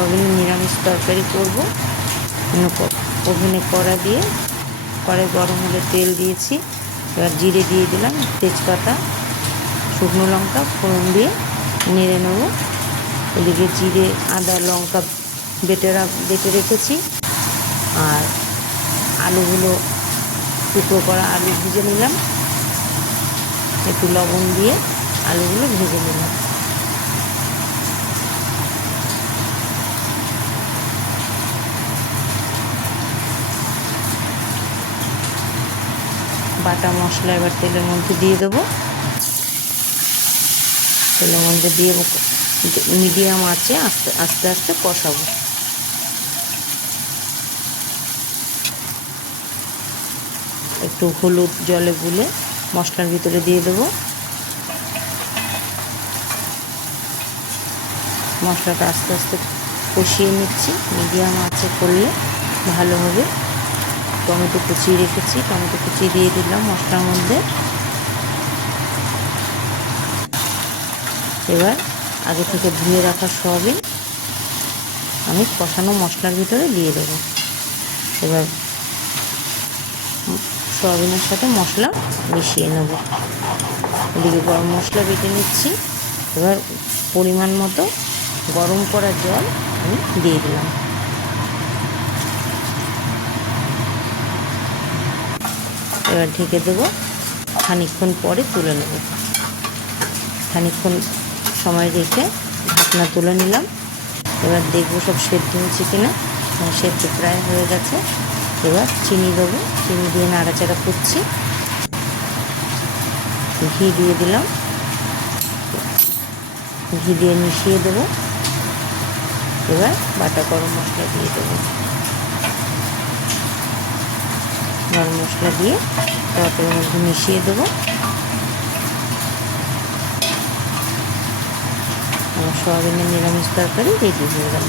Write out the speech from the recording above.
সোয়াবিনের নিরামিষ তরকারি করব। ওভেনে কড়া দিয়ে, কড়াই গরম হলে তেল দিয়েছি। এবার জিরে দিয়ে দিলাম, তেজপাতা, শুকনো লঙ্কা ফোড়ন দিয়ে নেড়ে নেবো। এদিকে জিরে, আদা, লঙ্কা বেটে রেখেছি। আর আলুগুলো, টুকরো করা আলু ভেজে নিলাম, একটু লবণ দিয়ে আলুগুলো ভেজে নিলাম। বাটা মশলা এবার তেলের মধ্যে দিয়ে দেবো। তেলের মধ্যে দিয়ে মিডিয়াম আঁচে আস্তে আস্তে আস্তে কষাবো। একটু হলুদ জলে গুলে মশলার ভিতরে দিয়ে দেবো। মশলাটা আস্তে আস্তে কষিয়ে নিচ্ছি, মিডিয়াম আঁচে করলে ভালো হবে। টমেটো কুচিয়ে রেখেছি, টমেটো কুচিয়ে দিয়ে দিলাম মশলার মধ্যে। এবার আগে থেকে ধুয়ে রাখা সয়াবিন আমি কষানো মশলার ভিতরে দিয়ে দেবো। এবার সয়াবিনের সাথে মশলা মিশিয়ে নেব। এদিকে গরম মশলা বেটে নিচ্ছি। এবার পরিমাণ মতো গরম করা জল আমি দিয়ে দিলাম। এবার ঢেকে দেবো, খানিকক্ষণ পরে তুলে নেব। খানিকক্ষণ সময় রেখে ঢাকনা তুলে নিলাম। এবার দেখবো সব সেদ্ধ হয়েছে কিনা। সেদ্ধ প্রায় হয়ে গেছে। এবার চিনি দেবো, চিনি দিয়ে নাড়াচাড়া করছি। ঘি দিয়ে দিলাম, ঘি দিয়ে মিশিয়ে দেবো। এবার বাটা গরম মশলা দিয়ে দেবো। গরম মশলা দিয়ে তরকারির মধ্যে মিশিয়ে দেবো। আমার সোয়াবিনের নিরামিষ তরকারি রেডি হয়ে গেল।